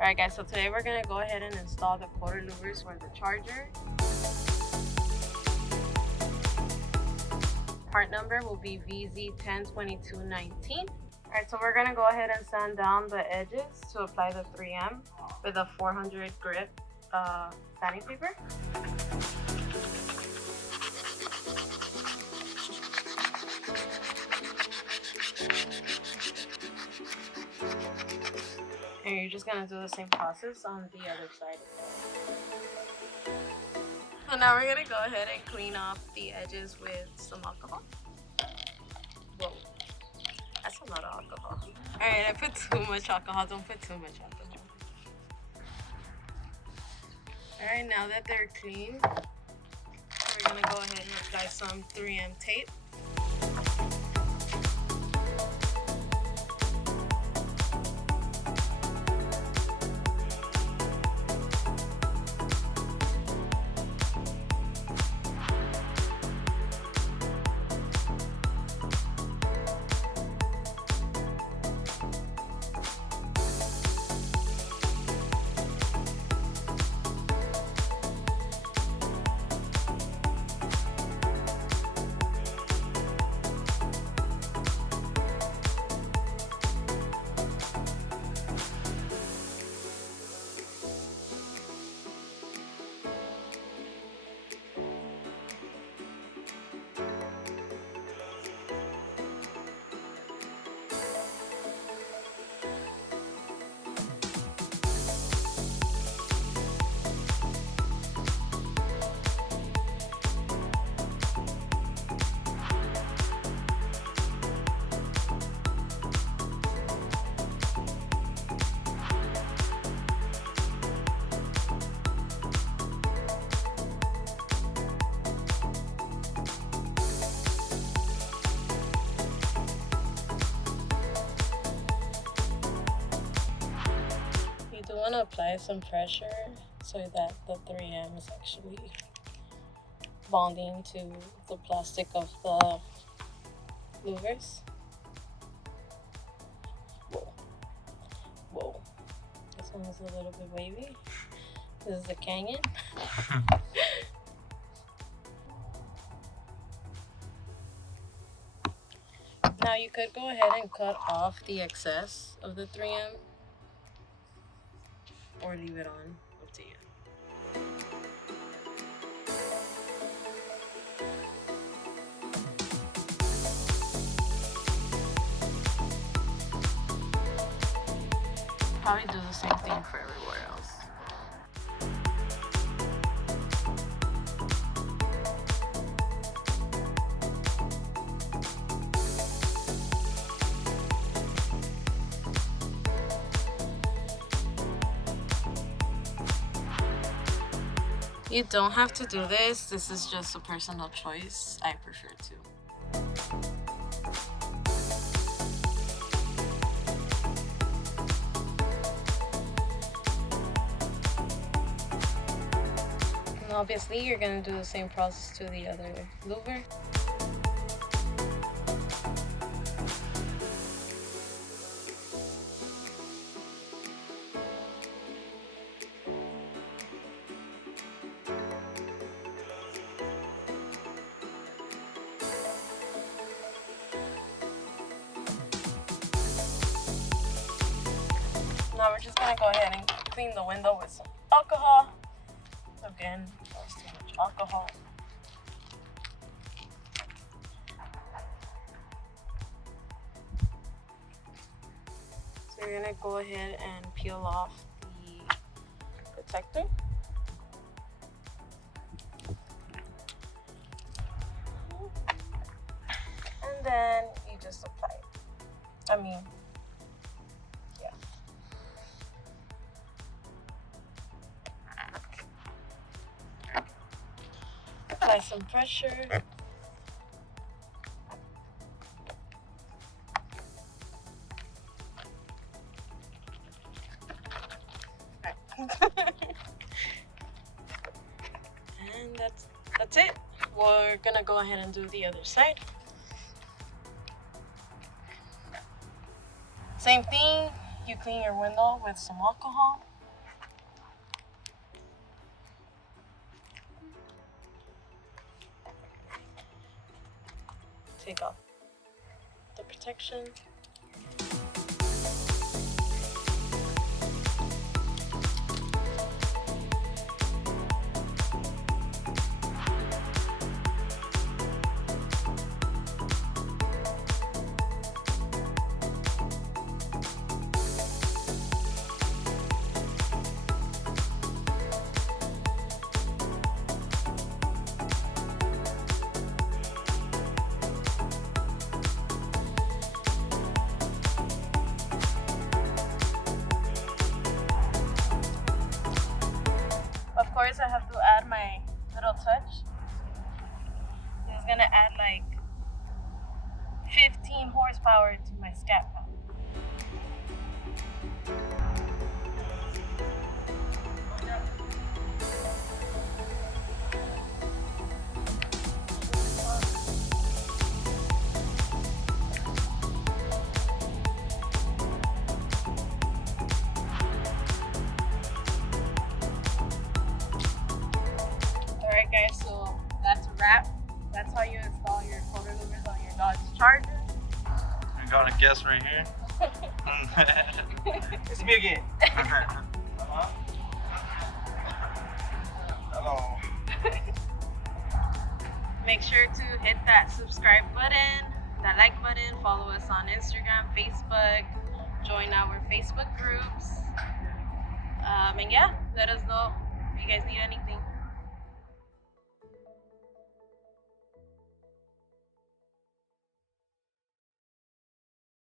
Alright guys, so today we're going to go ahead and install the quarter louvers for the charger. Part number will be VZ102219. Alright, so we're going to go ahead and sand down the edges to apply the 3M with a 400 grit sanding paper. And you're just going to do the same process on the other side. So now we're going to go ahead and clean off the edges with some alcohol. Whoa, that's a lot of alcohol. Alright, I put too much alcohol. Don't put too much alcohol. Alright, now that they're clean, we're going to go ahead and apply some 3M tape. You want to apply some pressure so that the 3M is actually bonding to the plastic of the louvers. Whoa. This one is a little bit wavy. This is the canyon. Now you could go ahead and cut off the excess of the 3M. Or leave it on, up to you. Probably do the same thing for everywhere else. You don't have to do this. This is just a personal choice. I prefer to. And obviously, you're going to do the same process to the other louver. Now we're just going to go ahead and clean the window with some alcohol. Again, that's too much alcohol. So you're going to go ahead and peel off the protector. And then you just apply it. Apply some pressure. And that's it. We're gonna go ahead and do the other side. Same thing, you clean your window with some alcohol. take off the protection. Of course, I have to add my little touch. This is gonna add like 15 horsepower to my scat pad. Alright guys, so that's a wrap. That's how you install your quarter louvers on your Dodge Charger. You're gonna guess right here. It's me again. Hello. Make sure to hit that subscribe button, that like button, follow us on Instagram, Facebook, join our Facebook groups. And yeah, let us know if you guys need anything.